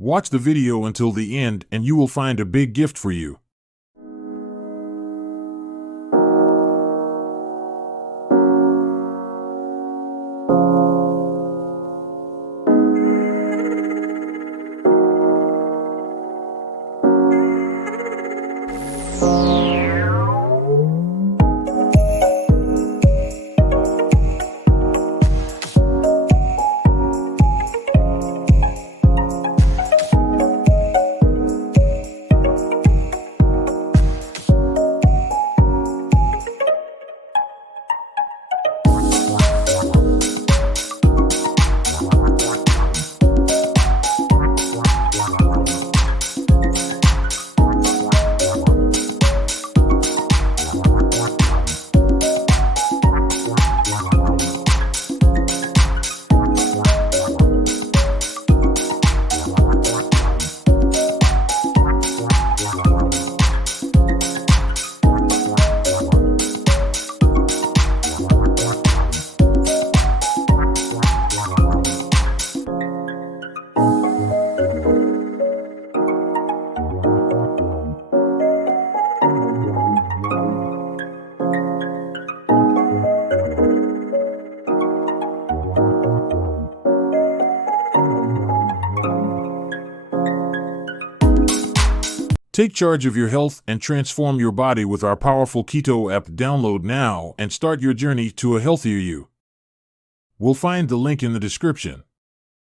Watch the video until the end and you will find a big gift for you. Take charge of your health and transform your body with our powerful keto app. Download now and start your journey to a healthier you. We'll find the link in the description.